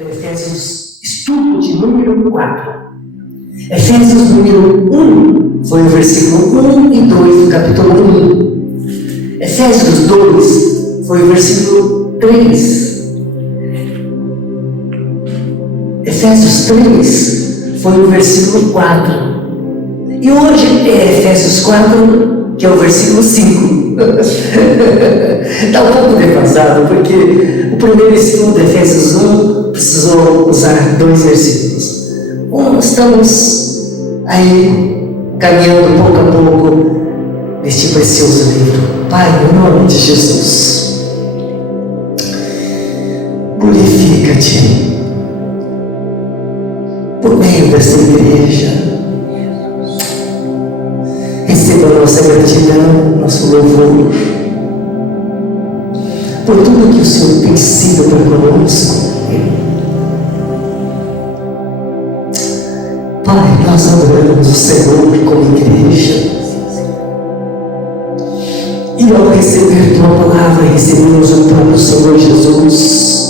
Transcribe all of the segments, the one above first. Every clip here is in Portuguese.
Efésios, estudo de número 4. Efésios número 1 foi o versículo 1 e 2 do capítulo 1. Efésios 2 foi o versículo 3. Efésios 3 foi o versículo 4. E hoje é Efésios 4, que é o versículo 5. Está um pouco defasado, porque o primeiro estudo, Efésios 1, precisou usar 2 versículos. Estamos aí caminhando pouco a pouco neste precioso livro. Pai, no nome de Jesus, glorifica-te por meio desta igreja. Receba a nossa gratidão, nosso louvor, por tudo que o Senhor tem sido para conosco. Pai, nós adoramos o Senhor como igreja. E ao receber Tua palavra, recebemos o próprio Senhor Jesus.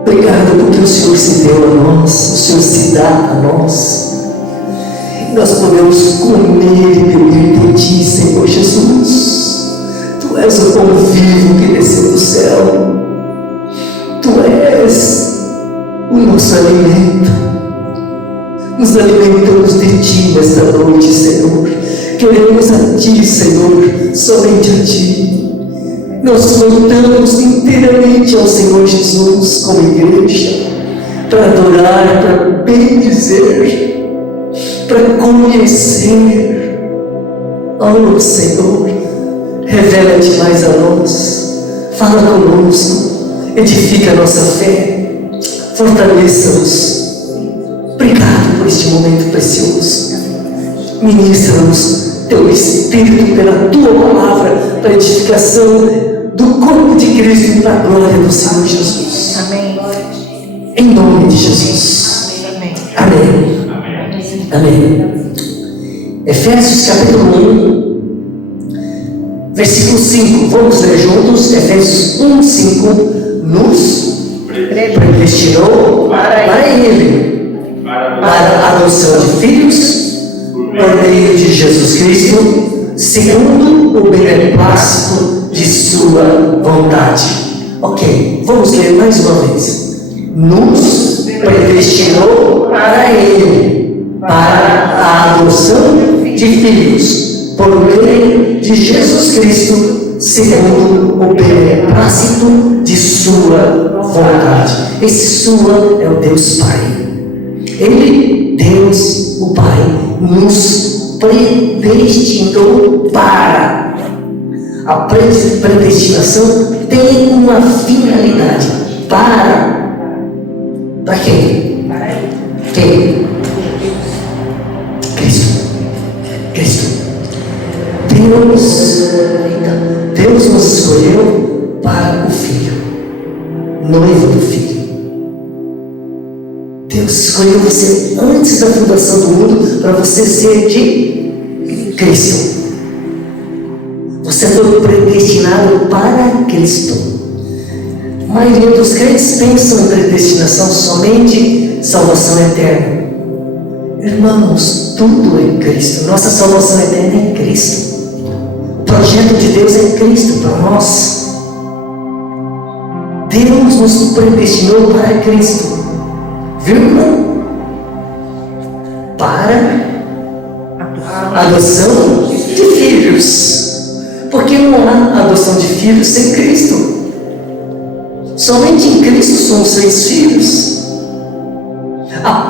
Obrigado porque o Senhor se deu a nós, o Senhor se dá a nós. E nós podemos comer e beber de Ti, Senhor Jesus. Tu és o pão vivo que desceu do céu. Tu és o nosso alimento. Nos alimentamos de Ti nesta noite, Senhor. Queremos a Ti, Senhor, somente a Ti. Nós voltamos inteiramente ao Senhor Jesus como igreja, para adorar, para bendizer, para conhecer. Oh, Senhor, revela-te mais a nós, fala conosco, edifica a nossa fé, fortaleça-nos. Obrigado por este momento precioso. Ministra-nos Teu Espírito pela Tua palavra, para a edificação do corpo de Cristo e para a glória do Senhor Jesus. Amém. Em nome de Jesus. Amém. Amém. Amém. Efésios capítulo 1, versículo 5. Vamos ler juntos. Efésios 1, 5. Nos predestinou para Ele, para a adoção de filhos, por meio de Jesus Cristo, segundo o beneplácito de Sua vontade. Ok, vamos ler mais uma vez. Nos predestinou para Ele, para a adoção de filhos, por meio de Jesus Cristo, segundo o beneplácito de Sua vontade. Esse Sua é o Deus Pai. Ele, Deus, o Pai, nos predestinou para. A predestinação tem uma finalidade. Para quem? Quem? Cristo. Deus nos escolheu para o Filho, noivo do Filho. Deus escolheu você antes da fundação do mundo para você ser de Cristo. Você foi predestinado para Cristo. A maioria dos crentes pensam em predestinação somente salvação eterna. Irmãos, tudo é Cristo. Nossa salvação eterna é Cristo. O projeto de Deus é Cristo para nós. Deus nos predestinou para Cristo. Vírgula. Para a adoção de filhos. Porque não há adoção de filhos sem Cristo. Somente em Cristo somos seus filhos. A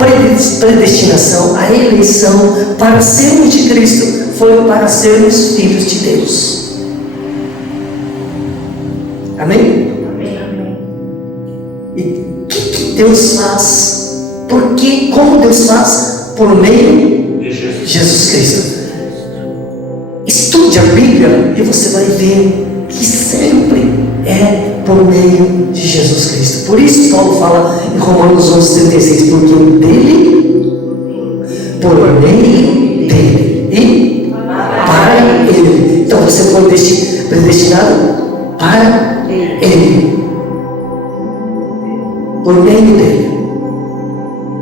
predestinação, a eleição para sermos de Cristo foi para sermos filhos de Deus. Amém? E o que Deus faz? Como Deus faz? Por meio de Jesus Cristo. Estude a Bíblia e você vai ver que sempre é por meio de Jesus Cristo. Por isso Paulo fala em Romanos 11:36, porque dele, por meio dele e para ele. Então você foi predestinado para ele. nele, por meio dele,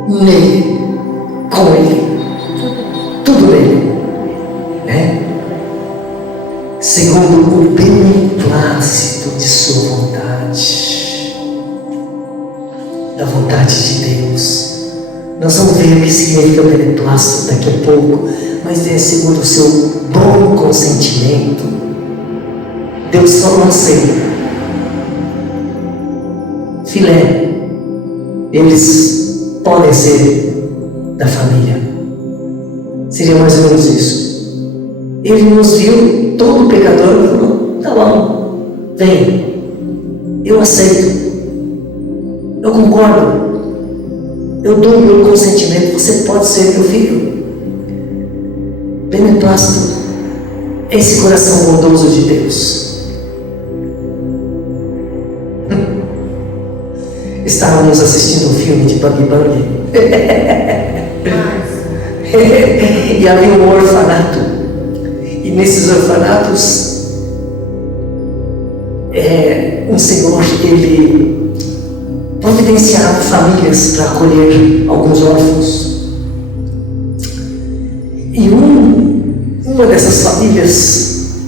nele, com ele, tudo nele, né? Segundo o beneplácito de sua vontade, da vontade de Deus. Nós vamos ver o que significa beneplácito daqui a pouco, mas é segundo o seu bom consentimento. Deus só não aceita filé. Eles podem ser da família. Seria mais ou menos isso. Ele nos viu, todo pecador, e falou: tá bom, vem, eu aceito, eu concordo, eu dou o meu consentimento, você pode ser meu filho. Beneplácito é esse coração bondoso de Deus. Estávamos assistindo um filme de Bang Bang e havia um orfanato, e nesses orfanatos um senhor, ele providenciava famílias para acolher alguns órfãos, e uma dessas famílias,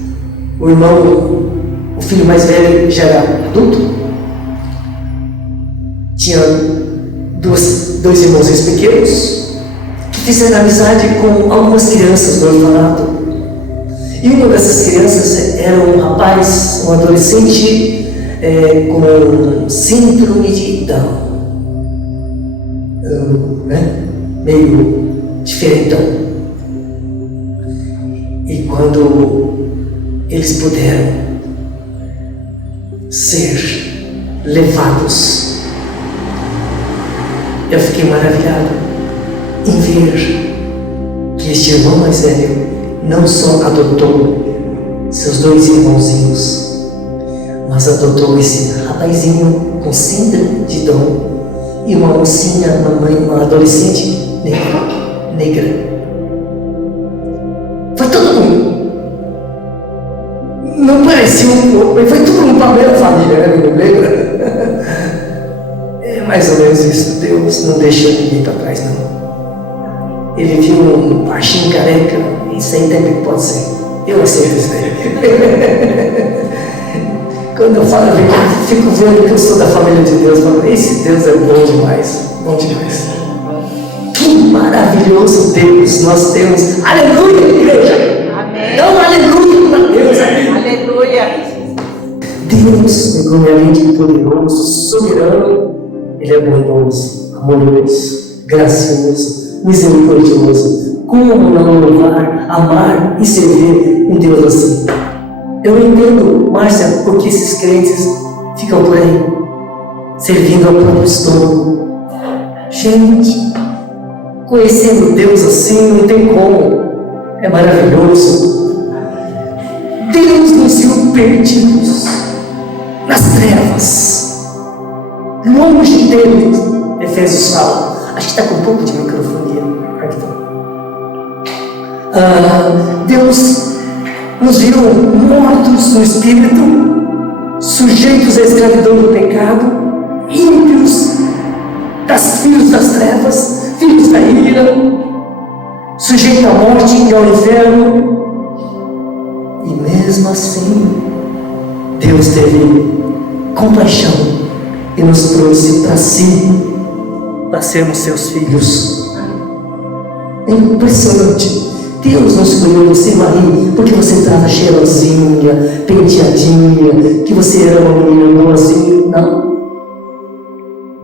o filho mais velho já era adulto, tinha dois irmãozinhos pequenos que fizeram amizade com algumas crianças do orfanato. E uma dessas crianças era um rapaz, um adolescente com síndrome de Down, meio diferentão. E quando eles puderam ser levados, eu fiquei maravilhado em ver que este irmão mais velho não só adotou seus dois irmãozinhos, mas adotou esse rapazinho com síndrome de Down e uma mocinha, uma adolescente negra. Foi todo mundo. Não parecia mas foi tudo um papel da família, né? Negra. É mais ou menos isso. Deus não deixou ninguém para trás, não. Ele viu um baixinho careca, isso aí também pode ser. Eu aceito isso aí. Quando eu falo, eu fico vendo que eu sou da família de Deus, falo: esse Deus é bom demais, bom demais. Que maravilhoso Deus nós temos. Aleluia, igreja! Amém. Dá um aleluia para Deus. Aleluia! Deus, como é além de poderoso, soberano, Ele é bondoso, amoroso, gracioso, misericordioso. Como não louvar, amar e servir um Deus assim? Eu não entendo, Márcia, porque esses crentes ficam por aí, servindo ao próprio estômago. Gente, conhecendo Deus assim, não tem como. É maravilhoso. Deus nos viu perdidos nas trevas, longe dele. Efésios fala. Acho que está com um pouco de microfonia. Deus nos viu mortos no espírito, sujeitos à escravidão do pecado, ímpios, filhos das trevas, filhos da ira, sujeitos à morte e ao inferno. E mesmo assim, Deus teve compaixão e nos trouxe para si, para sermos seus filhos. É impressionante. Deus não escolheu você, Maria, porque você estava cheirosinha, penteadinha, que você era uma menina boazinha. Não.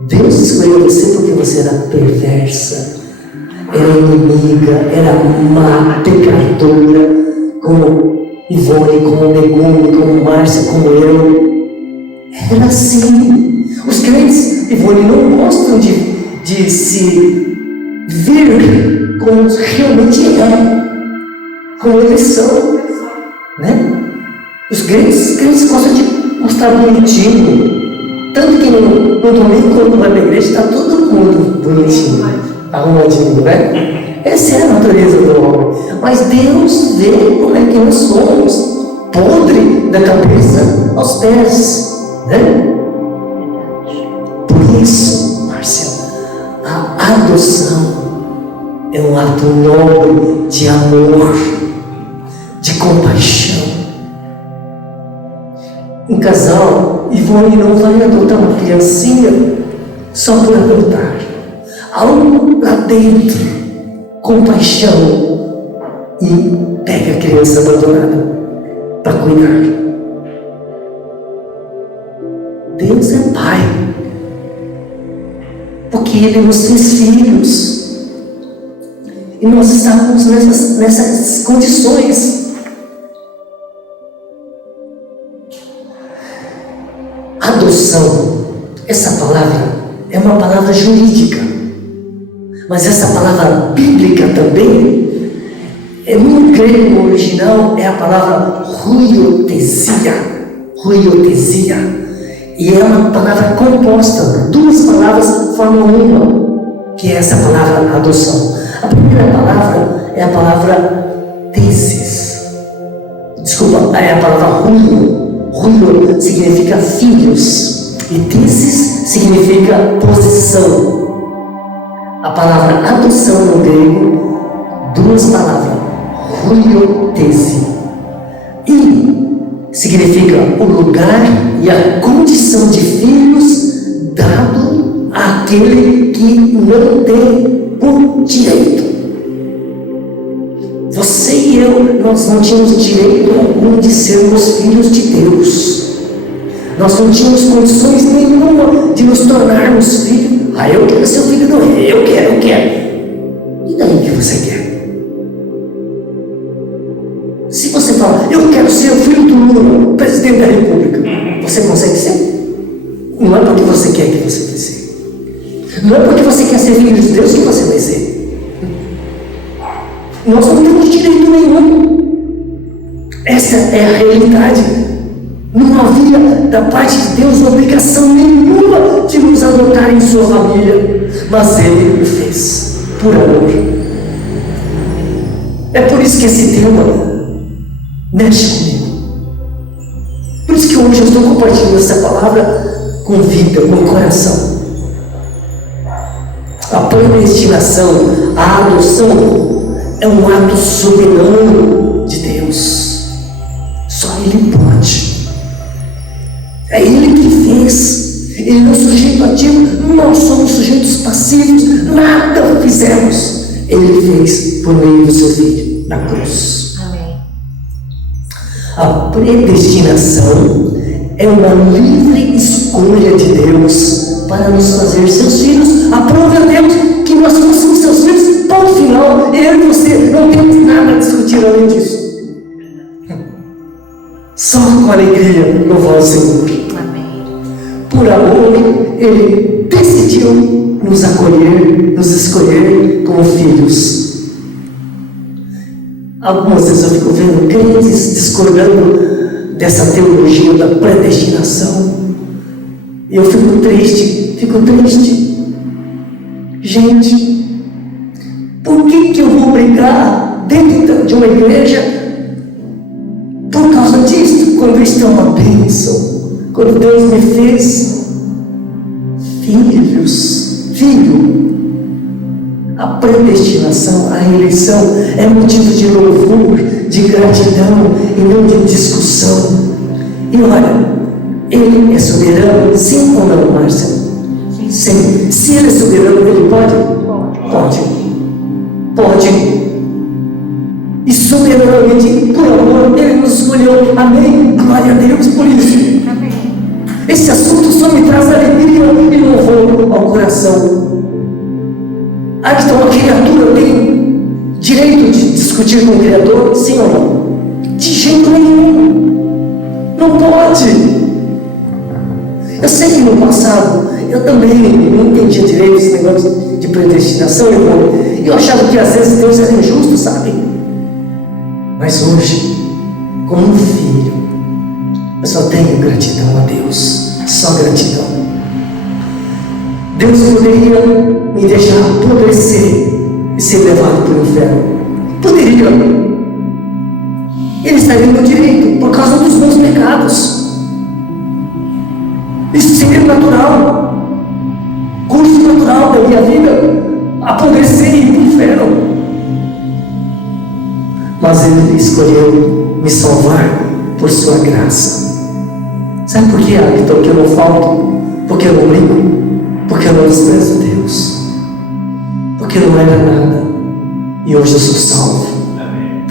Deus escolheu você porque você era perversa, era inimiga, era má, pecadora, como Ivone, como Megumi, como Márcia, como eu. Era assim. Os crentes, Ivone, não gostam de se ver como realmente é, como eles são, né? Os crentes gostam de mostrar bonitinho. Tanto que no domingo, quando vai para a igreja, está todo mundo bonitinho, arrumadinho, né? Essa é a natureza do homem. Mas Deus vê como é que nós somos, podre da cabeça aos pés, né? Por isso, Márcia, a adoção é um ato nobre de amor, de compaixão. Um casal, Ivone, não vai adotar uma criancinha só por adotar. Há um lá dentro, compaixão, e pega a criança abandonada para cuidar. Deus é Pai, porque Ele nos fez filhos, e nós estamos nessas condições. Adoção, essa palavra é uma palavra jurídica, mas essa palavra bíblica também, no grego original, é a palavra huiotesia, e é uma palavra composta, duas palavras formam uma, que é essa palavra adoção. A primeira palavra é a palavra tesis, é a palavra huio significa filhos, e tesis significa posição. A palavra adoção no grego, duas palavras, huiotese, e significa o lugar e a condição de filhos dado àquele que não tem por direito. Você e eu, nós não tínhamos direito algum de sermos filhos de Deus. Nós não tínhamos condições nenhuma de nos tornarmos filhos. Eu quero ser o filho do rei, eu quero. E daí que você quer? Se você fala, eu quero ser o filho do Lula, presidente da República, você consegue ser? Não é porque você quer que você vai ser. Não é porque você quer ser filho de Deus que você vai ser. Nós não temos direito nenhum. Essa é a realidade. Não havia da parte de Deus obrigação nenhuma de nos adotar em sua família, mas Ele o fez por amor. É por isso que esse tema mexe comigo. Por isso que hoje eu estou compartilhando essa palavra com vida, com coração. A predestinação, a adoção é um ato soberano de Deus. Só Ele pode. É Ele que fez. Ele é um sujeito ativo, nós somos sujeitos passivos, nada fizemos. Ele fez por meio do seu Filho na cruz. Amém. A predestinação é uma livre escolha de Deus para nos fazer seus filhos. Aprove a Deus que nós fôssemos seus filhos. Ponto final. Eu e você não temos nada a discutir além disso. Só com alegria louvar o Senhor. Amém. Por amor, Ele decidiu nos acolher, nos escolher como filhos. Algumas vezes eu fico vendo crentes discordando dessa teologia da predestinação. E eu fico triste. Gente, por que eu vou brigar dentro de uma igreja por causa disso? Quando isso é uma bênção, quando Deus me fez filho. A predestinação, a eleição é motivo de louvor, de gratidão e não de discussão. E olha, Ele é soberano, sim ou não, Márcia? Sim. Se Ele é soberano, Ele pode. E soberanamente, por amor, Ele nos escolheu. Amém? Glória a Deus por isso. Amém. Esse assunto só me traz alegria e louvor ao coração. Então a criatura tem direito de discutir com o Criador? Sim ou não? De jeito nenhum. Não pode. Eu sei que no passado eu também não entendia direito esse negócio de predestinação. Eu achava que às vezes Deus era injusto, sabe? Mas hoje, como um filho, eu só tenho gratidão a Deus. Só gratidão. Deus poderia me deixar apodrecer e ser levado para o inferno. Poderia. Ele estaria no direito por causa dos meus pecados. Isso seria natural. a minha vida apodrecer e ir para o inferno. Mas Ele escolheu me salvar por sua graça. Sabe por quê, Agatha? Porque eu não falto, porque eu não brigo, porque eu não desprezo Deus, porque eu não era nada e hoje eu sou salvo. Amém.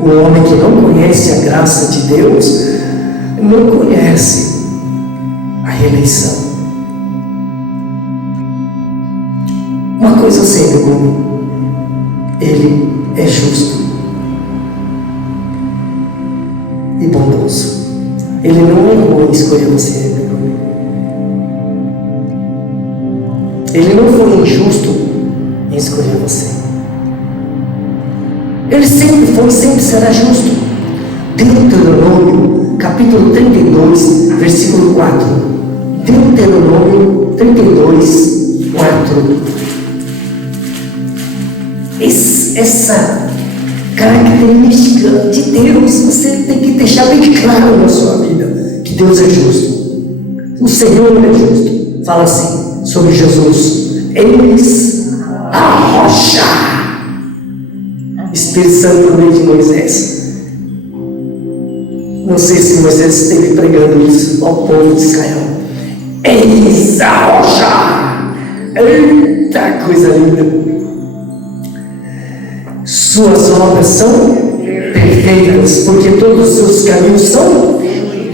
O homem que não conhece a graça de Deus não conhece a reeleição. Uma coisa eu sei, meu amigo, Ele é justo e bondoso. Ele não errou em escolher você, meu amigo. Ele não foi injusto em escolher você. Ele sempre foi e sempre será justo. Deuteronômio, capítulo 32, versículo 4. Deuteronômio 32, 4. Essa característica de Deus, você tem que deixar bem claro na sua vida, que Deus é justo. O Senhor é justo. Fala assim sobre Jesus: eis a rocha. Espírito Santo no meio de Moisés. Não sei se Moisés esteve pregando isso ao povo de Israel. Eis a rocha. Eita, coisa linda. Suas obras são perfeitas, porque todos os seus caminhos são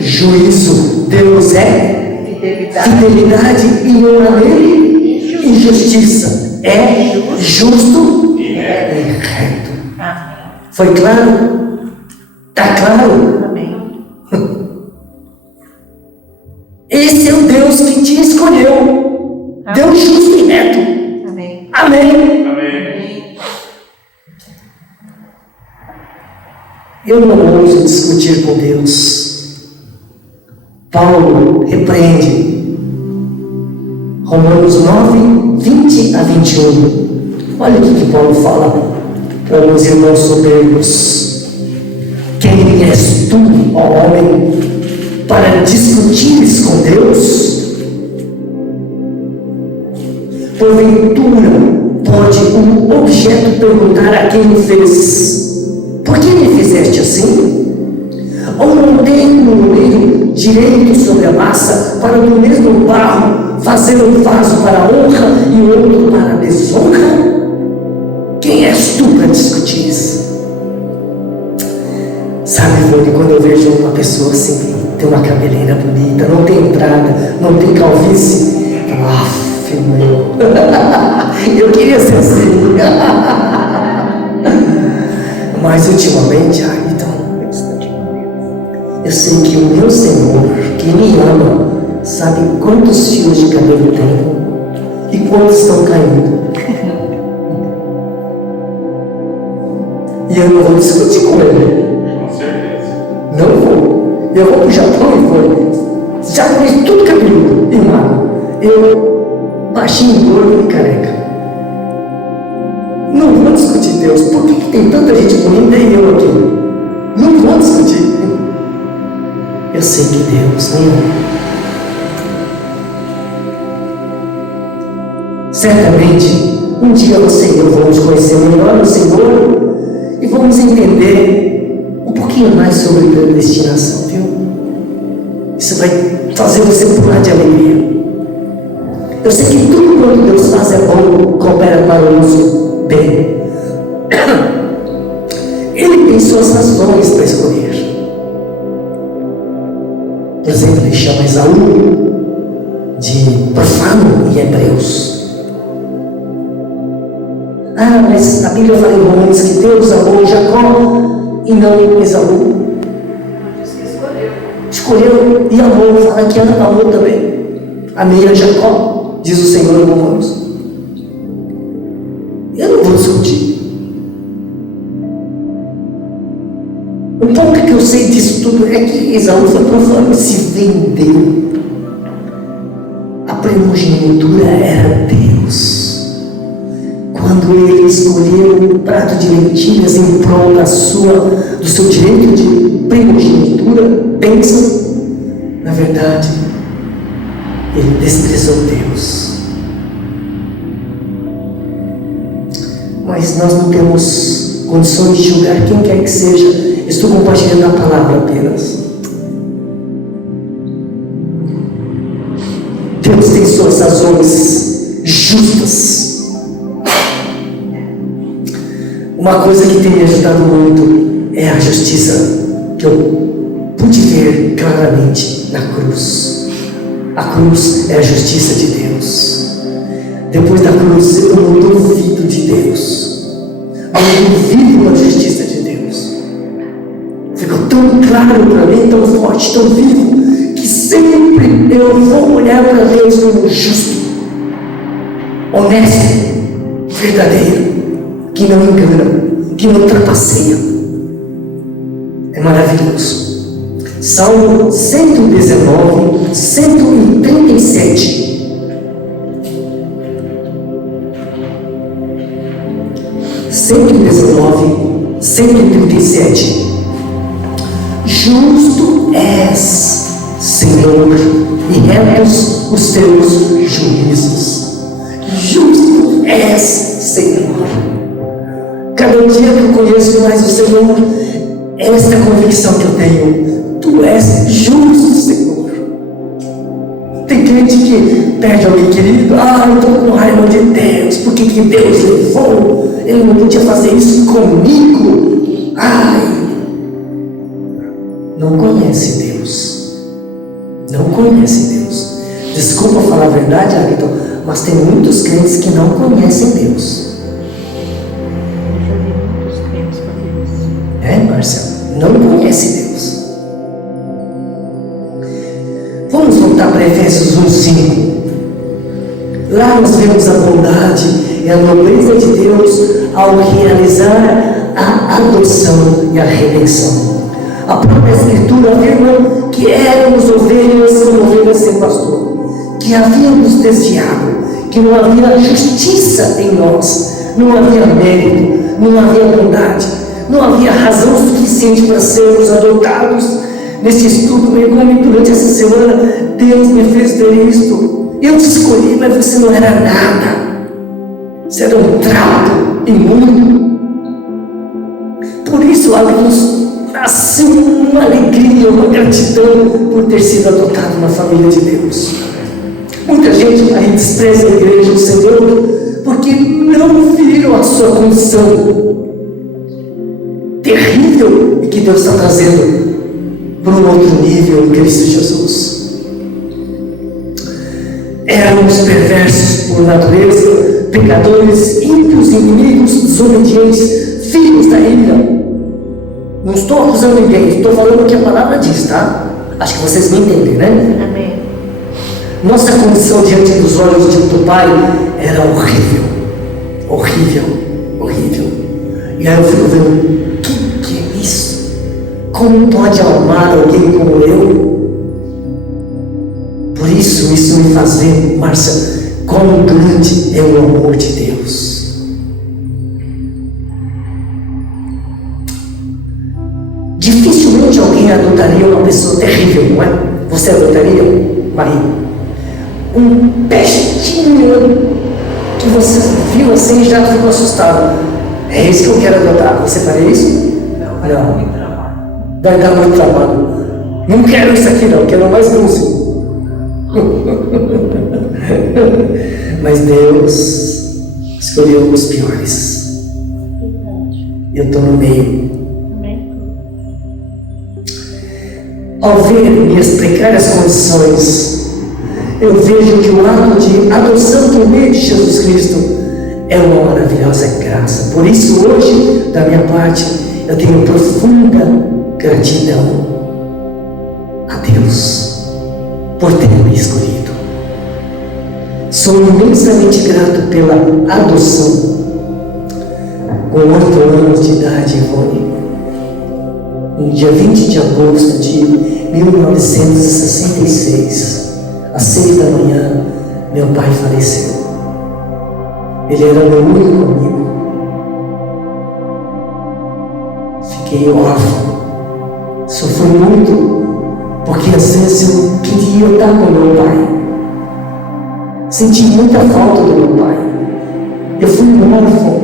juízo. Deus é fidelidade e honra nele e justiça. É justo e reto. Foi claro? Está claro? Amém. Esse é o Deus que te escolheu. Amém. Deus justo e reto. Amém. Amém. Eu não ouso discutir com Deus. Paulo repreende Romanos 9, 20 a 21. Olha o que Paulo fala para meus irmãos soberbos. Quem és tu, ó homem, para discutires com Deus? Porventura pode um objeto perguntar a quem o fez: por que me fizeste assim? Ou não tem um oleiro direito sobre a massa para no mesmo barro fazer um vaso para a honra e outro para a desonra? Quem és tu para discutir isso? Sabe, Ivone, quando eu vejo uma pessoa assim, tem uma cabeleira bonita, não tem entrada, não tem calvície, eu meu, eu queria ser assim. Mas ultimamente, então, eu sei que o meu Senhor, que me ama, sabe quantos fios de cabelo tem e quantos estão caindo. E eu não vou discutir com ele. Com certeza. Não vou. Eu vou para o Japão e vou. Japonês tudo cabeludo e magro. Eu baixinho, gordo e careca. Não vou discutir Deus. Por que tem tanta gente bonita e eu aqui? Não vou discutir. Eu sei que Deus me ama. Certamente, um dia você e eu vamos conhecer melhor o Senhor e vamos entender um pouquinho mais sobre predestinação, viu? Isso vai fazer você pular de alegria. Eu sei que tudo quanto Deus faz é bom, coopera para o nosso bem. Ele tem suas razões para escolher. Por exemplo, ele chama Esaú de profano em Hebreus. Mas a Bíblia fala em Romanos que Deus amou Jacó e não Esaú. Escolheu e amou, fala que amou também. Amei a Jacó, diz o Senhor em Romanos. Eu não vou discutir. O pouco que eu sei disso tudo é que Esaú foi profano e se vendeu. A primogenitura era Deus. Quando ele escolheu um prato de lentilhas em prol do seu direito de primogenitura, bênção, na verdade, ele desprezou Deus. Mas nós não temos condições de julgar quem quer que seja. Estou compartilhando a palavra apenas. Deus tem suas razões justas. Uma coisa que tem me ajudado muito é a justiça que eu pude ver claramente na cruz. A cruz é a justiça de Deus. Depois da cruz eu não duvido de Deus. Eu não duvido da justiça de Deus. Ficou tão claro para mim, tão forte, tão vivo, que sempre eu vou olhar para Deus como justo, honesto, verdadeiro, que não engana, que não trapaceia. É maravilhoso. Salmo 119, 137. (119, 137). Justo és, Senhor, e retos os teus juízos. Justo és, Senhor. Cada dia que eu conheço mais o Senhor, esta é a convicção que eu tenho. Tu és justo, Senhor. Tem crente que perde alguém querido. Eu estou com raiva de Deus. Por que Deus levou? Ele não podia fazer isso comigo. Não conhece Deus. Não conhece Deus. Desculpa falar a verdade, Ayrton, mas tem muitos crentes que não conhecem Deus. Márcia? Não conhece Deus. Vamos voltar para Efésios 1:5. Lá nós vemos a bondade e a nobreza de Deus ao realizar a adoção e a redenção. A própria Escritura afirma que éramos ovelhas como ovelhas sem pastor, que havíamos desviado, que não havia justiça em nós, não havia mérito, não havia bondade, não havia razão suficiente para sermos adotados. Nesse estudo, mergulho durante essa semana, Deus me fez ver isto. Eu te escolhi, mas você não era nada. Você era um trapo imundo. Por isso, nos nasceu uma alegria, uma gratidão por ter sido adotado na família de Deus. Muita gente aí despreza a igreja do Senhor porque não viram a sua condição terrível e que Deus está trazendo para um outro nível em Cristo Jesus. Éramos perversos por natureza, pecadores, ímpios, inimigos, desobedientes, filhos da ira. Não estou acusando ninguém, estou falando o que a palavra diz, tá? Acho que vocês me entendem, né? Amém. Nossa condição diante dos olhos do Pai era horrível. Horrível, horrível. E aí eu fico vendo, o que é isso? Como pode amar alguém como eu? Por isso me faz ver, Márcia, quão grande é o amor de Deus. Dificilmente alguém adotaria uma pessoa terrível, não é? Você adotaria, Maria? Um pestinho que você viu assim e já ficou assustado. É esse que eu quero adotar. Você faria isso? Não. Vai dar muito trabalho. Não quero isso aqui não, quero mais música. Mas Deus escolheu os piores. Eu estou no meio. Ao ver minhas precárias condições, eu vejo que o ato de adoção por meio de Jesus Cristo é uma maravilhosa graça. Por isso hoje, da minha parte, eu tenho profunda gratidão a Deus por ter me escolhido. Sou imensamente grato pela adoção. Com 8 anos de idade, Ivone, no dia 20 de agosto de 1966, às 6 da manhã, meu pai faleceu. Ele era meu único amigo. Fiquei órfão Sofri muito, porque às vezes eu queria estar com meu pai. Senti muita falta do meu pai. Eu fui um órfão.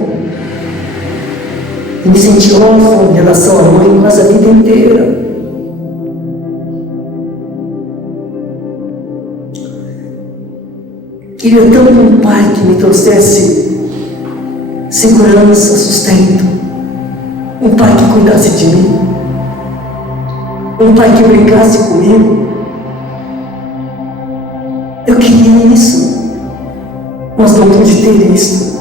E me senti órfão em relação à mãe quase a vida inteira. Queria tanto um pai que me trouxesse segurança, sustento. Um pai que cuidasse de mim. Um pai que brincasse comigo. Eu queria isso, mas não pude ter isso.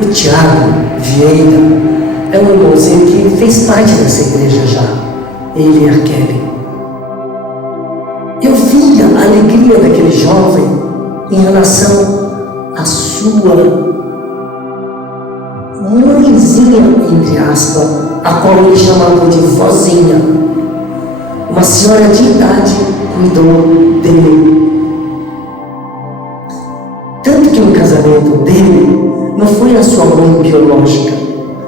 O Tiago Vieira é um irmãozinho que fez parte dessa igreja já. Ele e a Kelly. Eu via a alegria daquele jovem em relação à sua mãezinha, entre aspas, a qual ele chamava de vozinha. Uma senhora de idade cuidou dele. Tanto que no casamento dele não foi a sua mãe biológica,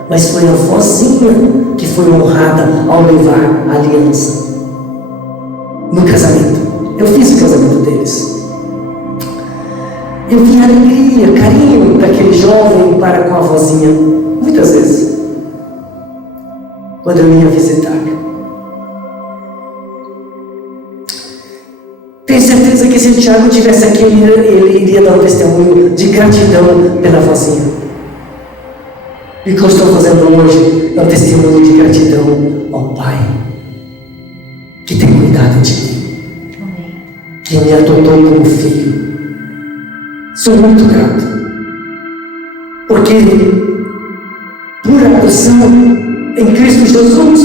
mas foi a vozinha que foi honrada ao levar a aliança. No casamento. Eu fiz o casamento deles. Eu vi a alegria, carinho daquele jovem para com a vozinha, muitas vezes, quando eu ia visitar. Tenho certeza que se o Tiago estivesse aqui, ele iria dar um testemunho de gratidão pela vozinha. E o que eu estou fazendo hoje é um testemunho de gratidão ao Pai, que tem cuidado de mim, que me adotou como filho. Sou muito grato, porque por adoção em Cristo Jesus,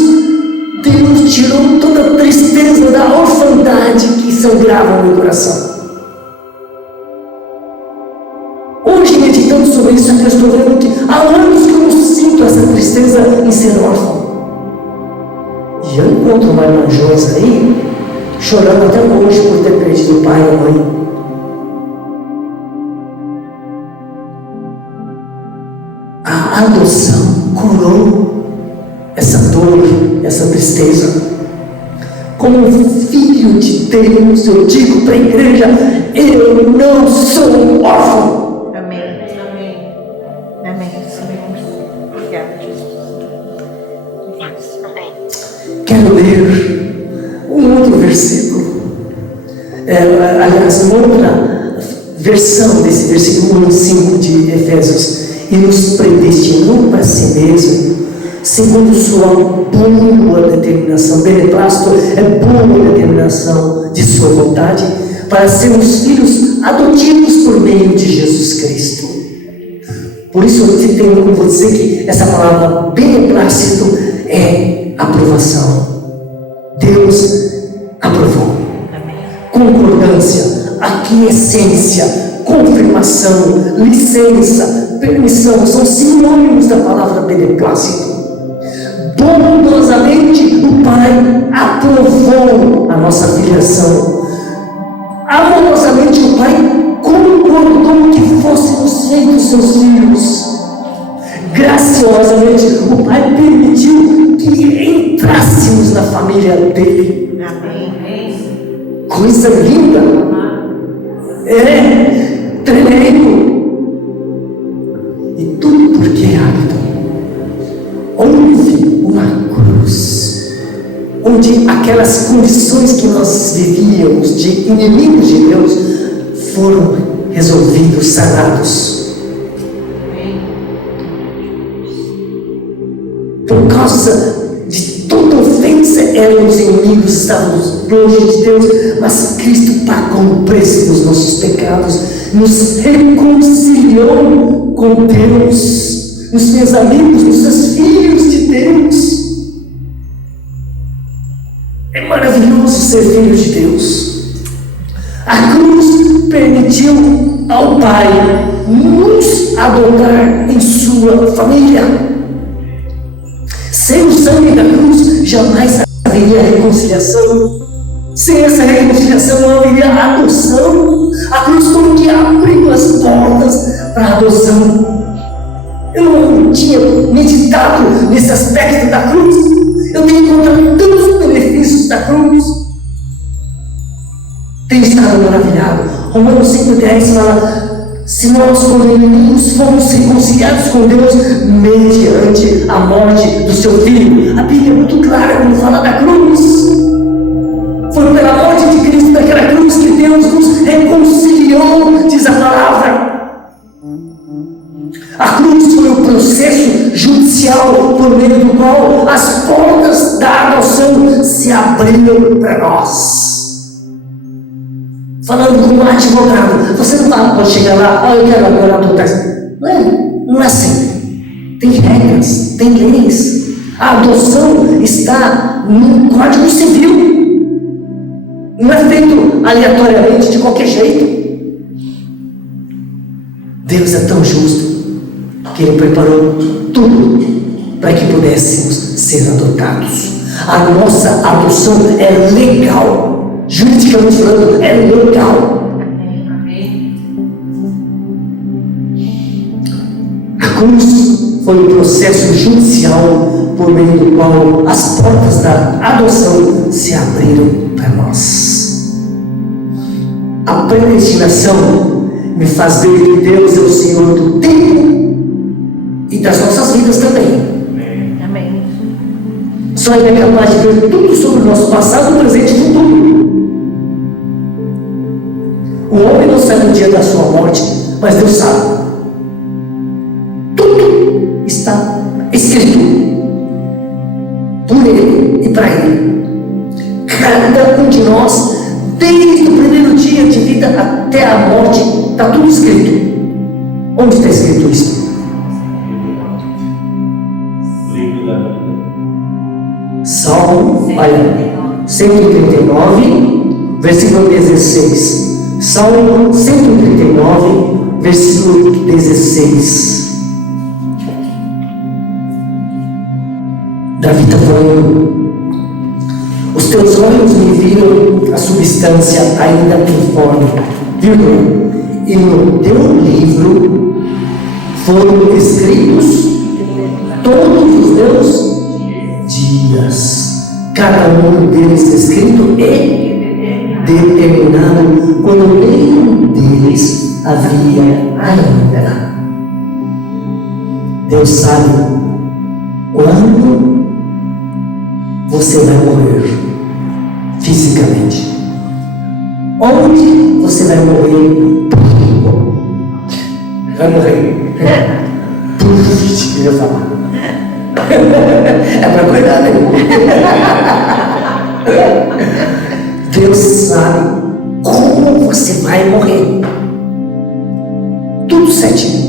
Deus tirou toda a tristeza da orfandade que sangrava no meu coração. Hoje, meditando sobre isso, eu estou vendo que há anos que eu não sinto essa tristeza em ser órfão. E eu encontro marmanjões aí, chorando até hoje por ter perdido o pai e a mãe. A adoção curou essa dor, essa tristeza. Como filho de Deus, eu digo para a igreja: eu não sou órfão. Amém. Amém. Amém, Senhor. Obrigada, Jesus. Amém. Quero ler um outro versículo. Aliás, uma outra versão desse versículo 5 de Efésios. E nos predestinou para si mesmo, segundo sua boa determinação. Beneplácito é boa determinação de sua vontade, para sermos filhos adotivos por meio de Jesus Cristo. Por isso eu tenho como dizer que essa palavra beneplácito é aprovação. Deus aprovou. Concordância, aquiescência, confirmação, licença, permissão, são sinônimos da palavra beneplácito. Bondosamente o Pai aprovou a nossa filiação. Amorosamente o Pai concordou que fôssemos feitos seus filhos. Graciosamente o Pai permitiu que entrássemos na família dele. Amém. Coisa linda. É tremendo. E tudo porque, Hamilton, houve uma cruz, onde aquelas condições que nós vivíamos de inimigos de Deus foram resolvidos, sanados. Por causa de toda ofensa, éramos inimigos, estávamos longe de Deus, mas Cristo pagou o preço dos nossos pecados, nos reconciliou com Deus, nos fez amigos, nos fez filhos de Deus. É maravilhoso ser filho de Deus. A cruz permitiu ao Pai nos adotar em sua família. Sem o sangue da cruz jamais haveria reconciliação. Sem essa reconciliação não haveria adoção. A cruz como que abriu as portas para a adoção. Eu não tinha meditado nesse aspecto da cruz. Eu tenho ficado maravilhado. Romanos 5,10 fala: se nós, como inimigos, fomos reconciliados com Deus mediante a morte do seu Filho. A Bíblia é muito clara quando fala da cruz. Foi pela morte de Cristo daquela cruz que Deus nos reconciliou, diz a palavra. A cruz foi o processo judicial por meio do qual as portas da adoção se abriram para nós. Falando com um advogado, você não pode chegar lá: olha, eu quero agora adotar. Não é assim. Tem regras, tem leis. A adoção está no Código Civil. Não é feito aleatoriamente, de qualquer jeito. Deus é tão justo que Ele preparou tudo para que pudéssemos ser adotados. A nossa adoção é legal. Juridicamente falando, é legal. A cruz foi um processo judicial por meio do qual as portas da adoção se abriram para nós. A predestinação me faz ver que Deus é o Senhor do tempo e das nossas vidas também. Amém. Só Ele é capaz de ver tudo sobre o nosso passado, presente e futuro. O homem não sabe o dia da sua morte, mas Deus sabe. Tudo está escrito por Ele e para Ele. Cada um de nós, desde o primeiro dia de vida até a morte, está tudo escrito. Onde está escrito isso? Salmo 139, versículo 16. Salmo 139, versículo 16. Davi está falando: os teus olhos me viram a substância ainda informe, vírgula, e no teu livro foram escritos todos os meus dias, cada um deles escrito e determinado, quando nenhum deles havia ainda. Deus sabe quando você vai morrer fisicamente, onde você vai morrer. Vai morrer. Eu ia falar. É para cuidar, né? Deus sabe como você vai morrer. Tudo certinho.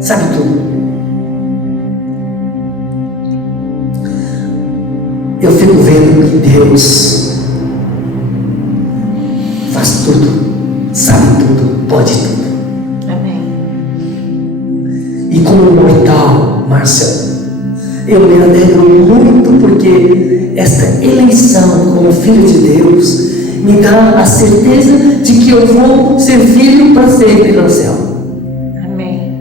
Sabe tudo. Eu fico vendo que Deus faz tudo, sabe tudo, pode tudo. Amém. E como mortal, Márcia, eu me alegro muito porque esta eleição como filho de Deus me dá a certeza de que eu vou ser filho para sempre no céu. Amém.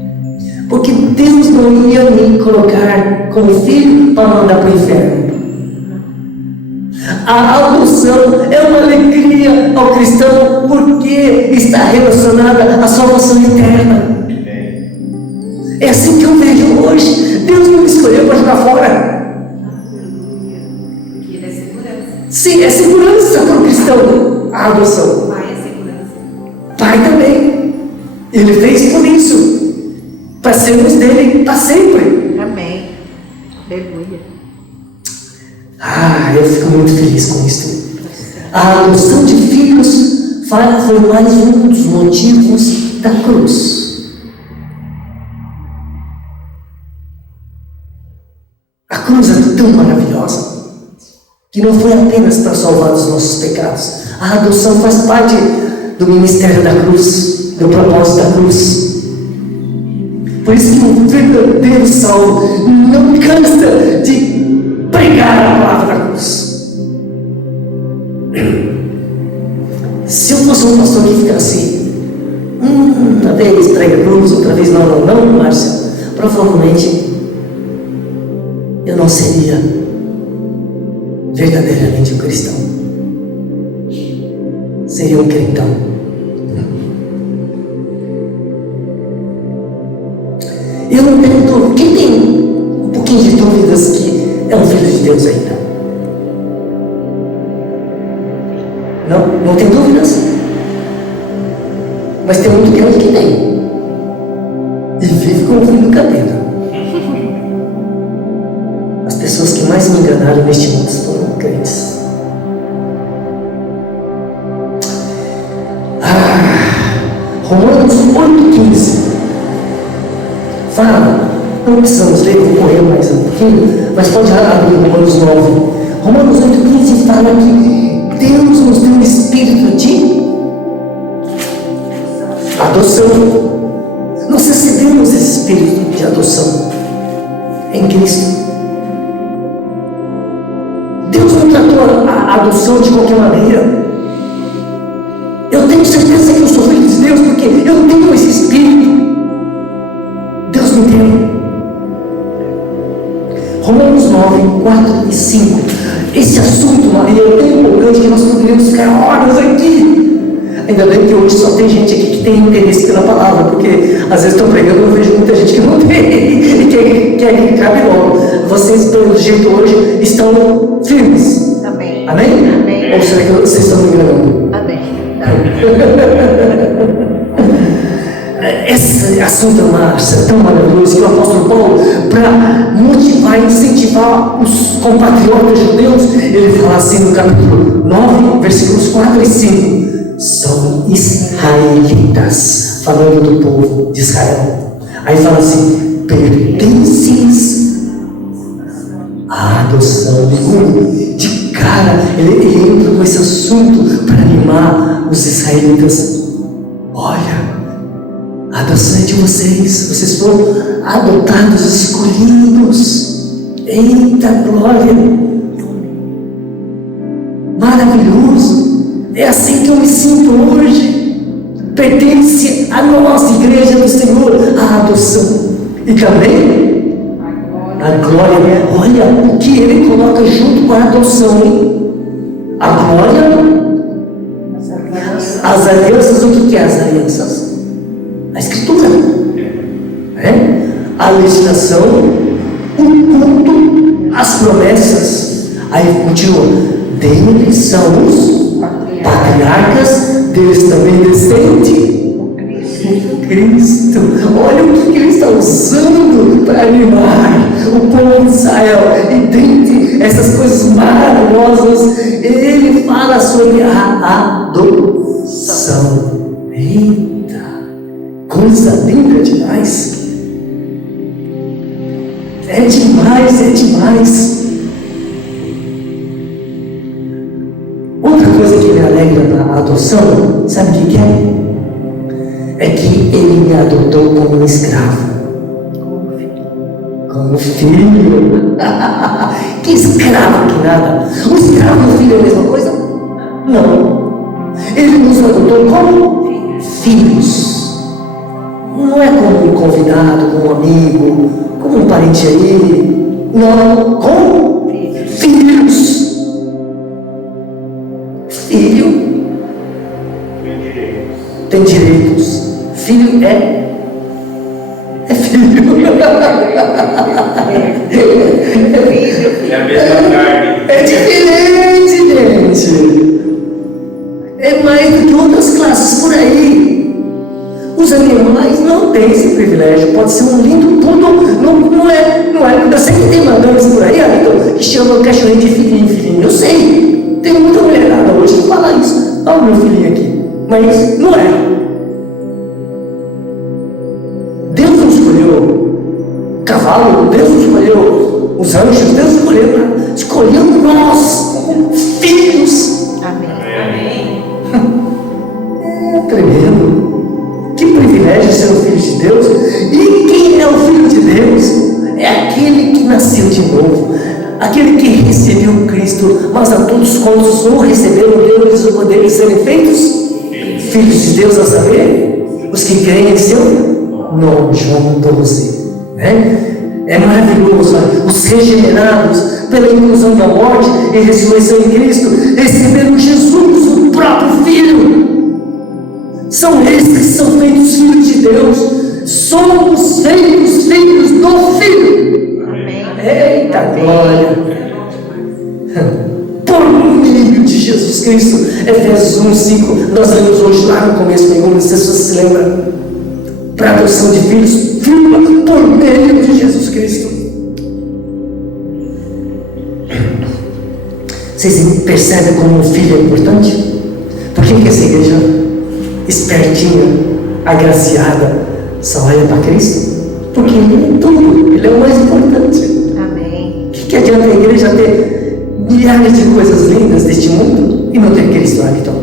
Porque Deus não ia me colocar como filho para mandar para o inferno. A adoção é uma alegria ao cristão porque está relacionada à salvação eterna. É assim que eu vejo hoje. Deus não me escolheu para jogar fora. Ele é segurança. Sim, é segurança para o cristão a adoção. O pai é segurança. Pai também. Ele fez por isso, para sermos dele para sempre. Amém. Aleluia. Eu fico muito feliz com isso. A adoção de filhos foi mais um dos motivos da cruz. A cruz é tão maravilhosa que não foi apenas para salvar os nossos pecados. A adoção faz parte do ministério da cruz, do propósito da cruz. Por isso que o verdadeiro salvo não cansa de pregar a palavra da cruz. Se eu fosse um pastor que fica assim, uma vez prega a cruz, outra vez não, Márcia, provavelmente eu não seria verdadeiramente um cristão. seria um crentão. Eu não tenho dúvida. Quem tem um pouquinho de dúvidas que é um filho de Deus ainda? Não tem dúvidas? Mas tem muito crente que tem. E vive como filho do capeta. As pessoas que mais me enganaram neste mundo foram crentes. Romanos 8,15 fala, não precisamos ler, vou correr mais um pouquinho, mas pode abrir Romanos 9. Romanos 8,15 fala que Deus nos deu um espírito de adoção. Nós recebemos esse espírito de adoção em Cristo. Deus não tratou a adoção de qualquer maneira. Eu tenho certeza que eu sou filho de Deus porque eu tenho esse espírito. Deus me deu. Romanos 9, 4 e 5. Esse assunto, Maria, é tão empolgante que nós poderíamos ficar horas aqui. Ainda bem que hoje só tem gente aqui que tem interesse pela palavra, porque às vezes estou pregando e eu vejo muita gente que não tem e quer que cabe logo. Vocês, pelo jeito, hoje estão firmes. Amém. Amém? Amém. Ou será que vocês estão me enganando? Amém. Esse assunto é tão maravilhoso que o apóstolo Paulo, para motivar e incentivar os compatriotas judeus, ele fala assim no capítulo 9, versículos 4 e 5. São israelitas, falando do povo de Israel. Aí fala assim: pertences à adoção. De cara, ele entra com esse assunto para animar os israelitas. Olha, a adoção é de vocês foram adotados, escolhidos. Eita glória! Maravilhoso! É assim que eu me sinto hoje. Pertence a nossa igreja do Senhor, a adoção. E também a glória. Olha o que ele coloca junto com a adoção, hein? A glória, as alianças. O que é as alianças? A escritura, a legislação, o culto, as promessas. Aí continua: deles são os patriarcas, deles também descende Cristo. Olha o que ele está usando para animar o povo de Israel. E dentre essas coisas maravilhosas, ele fala sobre a adoção. Eita, coisa linda demais. É demais. Outra coisa que me alegra na adoção, sabe o que é? É que ele me adotou como um escravo. Como filho. Que escravo que nada. O escravo e o filho é a mesma coisa? Não. Ele nos adotou como filhos. Não é como um convidado, como um amigo, como um parente aí. Não, como filhos. Filho tem direitos. Filho é filho. É a mesma carne. É diferente, gente. É mais do que outras classes por aí. Os animais não têm esse privilégio. Pode ser um lindo poodle. Não é. Eu sei que tem madames por aí, que chamam o cachorrinho de filhinho. Eu sei. Tem muita mulherada hoje que fala isso. Olha o meu filhinho aqui. Mas não é. Deus não escolheu cavalo, Deus não escolheu os anjos, Deus escolheu nós, filhos. Amém. É tremendo. Que privilégio ser o filho de Deus. E quem é o filho de Deus? É aquele que nasceu de novo, aquele que recebeu Cristo. Mas a todos quantos o receberam, deu-lhes o poder de serem feitos filhos de Deus, a saber, os que creem em seu nome. João 12, É maravilhoso. Os regenerados pela inclusão da morte e ressurreição em Cristo receberam Jesus, o próprio próprio Filho. São esses que são feitos filhos de Deus. Somos feitos filhos do Filho. Amém. Eita glória! Por meio de Jesus Cristo. Efésios 1:5. Nós lemos hoje lá no começo, não sei se você se lembra. Para a adoção de filhos, por meio de Jesus Cristo. Vocês percebem como um filho é importante? Por que essa igreja espertinha, agraciada, só olha para Cristo? Porque Ele é tudo, Ele é o mais importante. Amém. O que adianta a igreja ter milhares de coisas lindas deste mundo e não ter Cristo lá, então?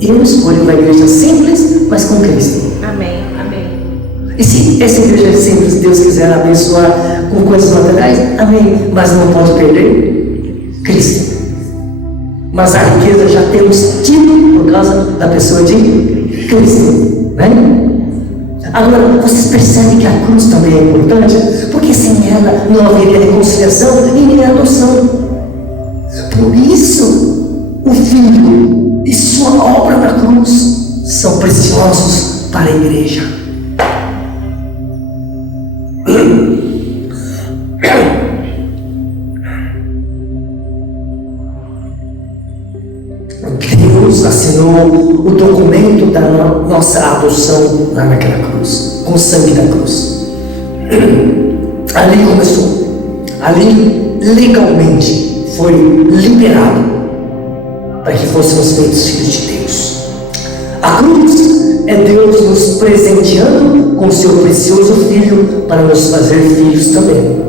Eu escolho uma igreja simples, mas com Cristo. Amém. Amém. E se essa igreja é simples, Deus quiser abençoar com coisas materiais, amém, mas não pode perder Cristo. Mas a riqueza já temos tido por causa da pessoa de Cristo, né? Agora, vocês percebem que a cruz também é importante? Porque sem ela não haveria reconciliação e nem adoção. Por isso, o Filho e sua obra na cruz são preciosos para a igreja. Deus assinou o documento da nossa adoção lá naquela cruz, com o sangue da cruz. Ali começou. Ali legalmente foi liberado para que fôssemos feitos filhos de Deus. A cruz é Deus nos presenteando com seu precioso Filho para nos fazer filhos também.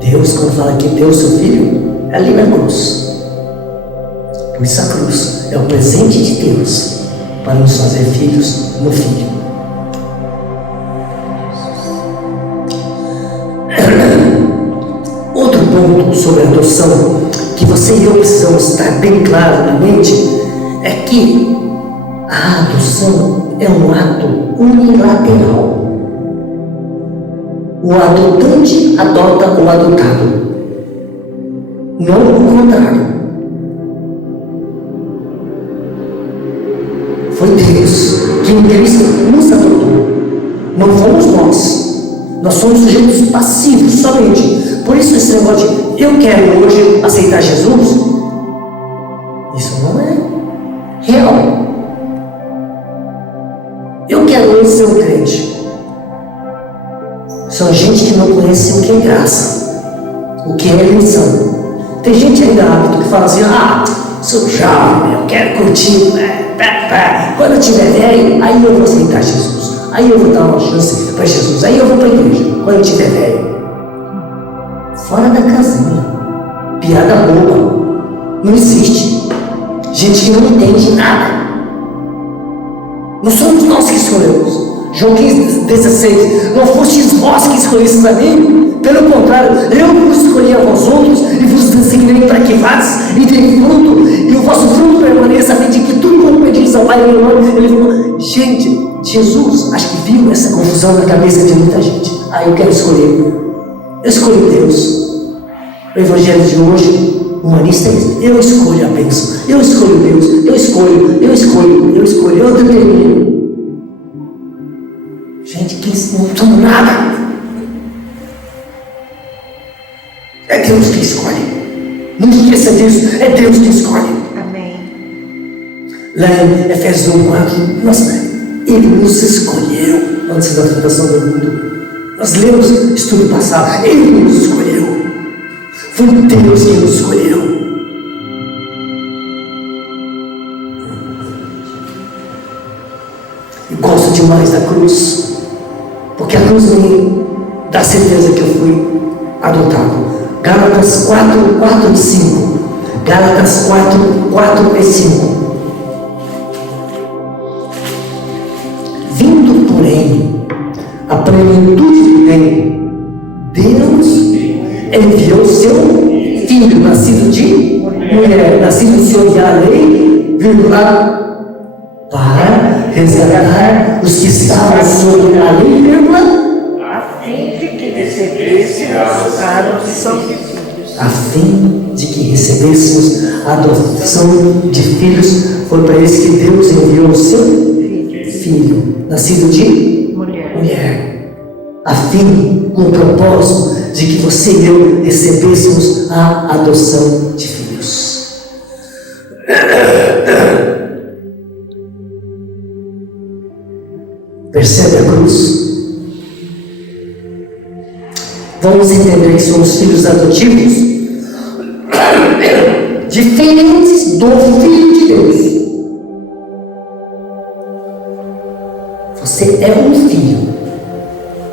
Deus, quando fala que deu seu Filho, é ali na cruz. Por isso a cruz é o presente de Deus para nos fazer filhos no Filho. Outro ponto sobre a adoção que você e eu precisamos estar bem claro na mente é que a adoção é um ato unilateral. O adotante adota o adotado, não o contrário. Foi Deus que em Cristo nos adotou. Não fomos nós. Nós somos sujeitos passivos somente. Por isso esse negócio de eu quero hoje aceitar Jesus, isso não é real. Eu quero hoje ser um crente. São gente que não conhece o que é graça, o que é eleição. Tem gente ainda hábito que fala assim, sou jovem, eu quero curtir, quando eu tiver velho, aí eu vou aceitar Jesus, aí eu vou dar uma chance para Jesus, aí eu vou para a igreja, quando eu tiver velho. Fora da casinha, piada boba, não existe. Gente que não entende nada. Não somos nós que escolhemos. João 15:16, não fostes vós que escolhestes a mim, pelo contrário, eu vos escolhi a vós outros e vos designei para que vades e deem fruto, e o vosso fruto permaneça, a fim de que tudo como pedis ao Pai em meu nome. Ele falou, gente, Jesus, acho que viu essa confusão na cabeça de muita gente. Eu quero escolher. Eu escolho Deus. O evangelho de hoje, humanista é isso. Eu escolho a bênção. Eu escolho Deus. Eu escolho. Eu determino. Gente, que não somos nada. É Deus que escolhe. Não esqueça disso. É Deus que escolhe. Amém. Lá em Efésios 1:4, nossa, Ele nos escolheu antes da fundação do mundo. Nós lemos estudo passado. Ele nos escolheu. Foi Deus que nos escolheu. E gosto demais da cruz, porque a cruz me dá certeza que eu fui adotado. Gálatas 4, 5. Gálatas 4 e 5. Vindo, porém, a plenitude do tempo, Deus enviou seu Filho, nascido de mulher, nascido sob a lei, para resgatar os que estavam sob a lei, A fim de que recebesse a adoção de filhos. a fim de que recebêssemos a adoção de filhos. Foi para isso que Deus enviou o seu filho, nascido de mulher, a fim, com o propósito de que você e eu recebêssemos a adoção de filhos. Percebe a cruz? Vamos entender que somos filhos adotivos diferentes do Filho de Deus. Você é um filho,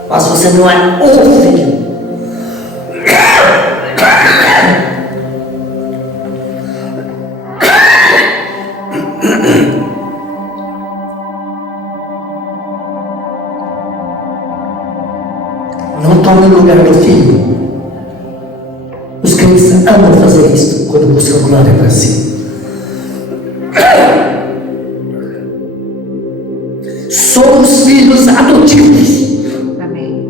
mas você não é o filho. Não tome o lugar do filho. Os crentes amam fazer isso quando buscam glória para si. Somos filhos adotivos. Amém.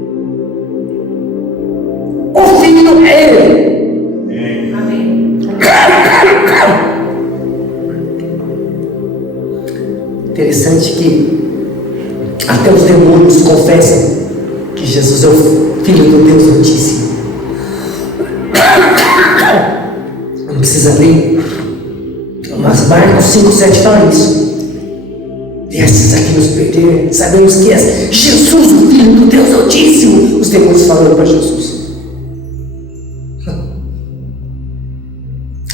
O filho é ele. Amém. Interessante que até os demônios confessam que Jesus é o Filho do Deus Altíssimo. Não precisa ler, mas Marcos 5:7 fala isso. Viestes aqui nos perder, sabemos que és Jesus, o Filho do Deus Altíssimo. Os demônios falando para Jesus.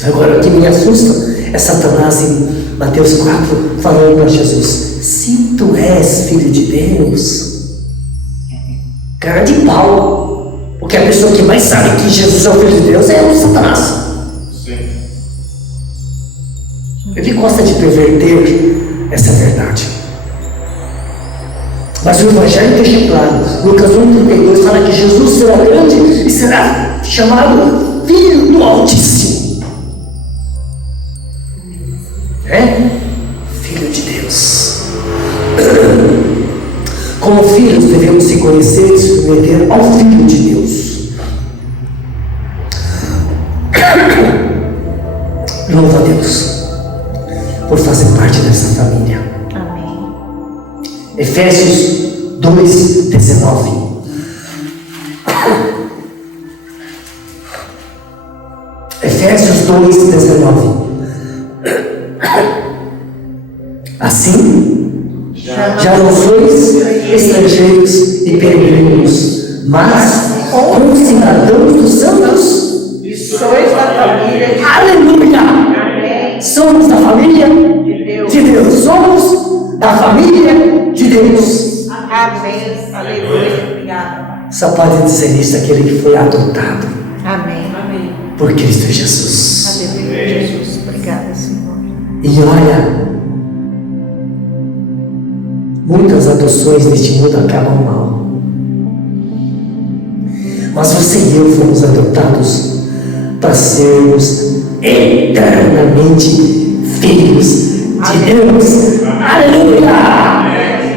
Agora o que me assusta é Satanás em Mateus 4 falando para Jesus: se tu és Filho de Deus, cara de pau, porque a pessoa que mais sabe que Jesus é o Filho de Deus é o Satanás. Sim. Ele gosta de perverter essa verdade. Mas o Evangelho deixa claro. Lucas 1:32 fala que Jesus será grande e será chamado Filho do Altíssimo. É? Filho de Deus. Como filhos, devemos se conhecer e submeter ao Filho de Deus. Louva a Deus por fazer parte dessa família. Amém. Efésios 2:19. Efésios 2:19. Assim, já não sois estrangeiros e peregrinos, mas concidadãos dos santos. E sois da família de Aleluia! Amém. Somos da família De Deus. de Deus. Somos da família de Deus. Amém. Aleluia. Obrigada. Só pode dizer isso aquele que foi adotado Amém. Amém. por Cristo Jesus. Aleluia, Jesus. Obrigada, Senhor. E olha, muitas adoções neste mundo acabam mal. Mas você e eu fomos adotados para sermos eternamente filhos de Deus. Aleluia!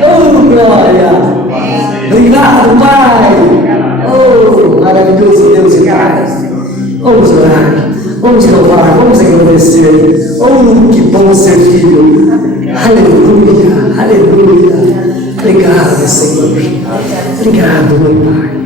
Oh, glória! Obrigado, Pai! Oh, maravilhoso Deus e Pai! Vamos orar, vamos louvar, vamos agradecer. Oh, que bom ser filho! Aleluia! Aleluia! Obrigado, Senhor! Obrigado, meu Pai!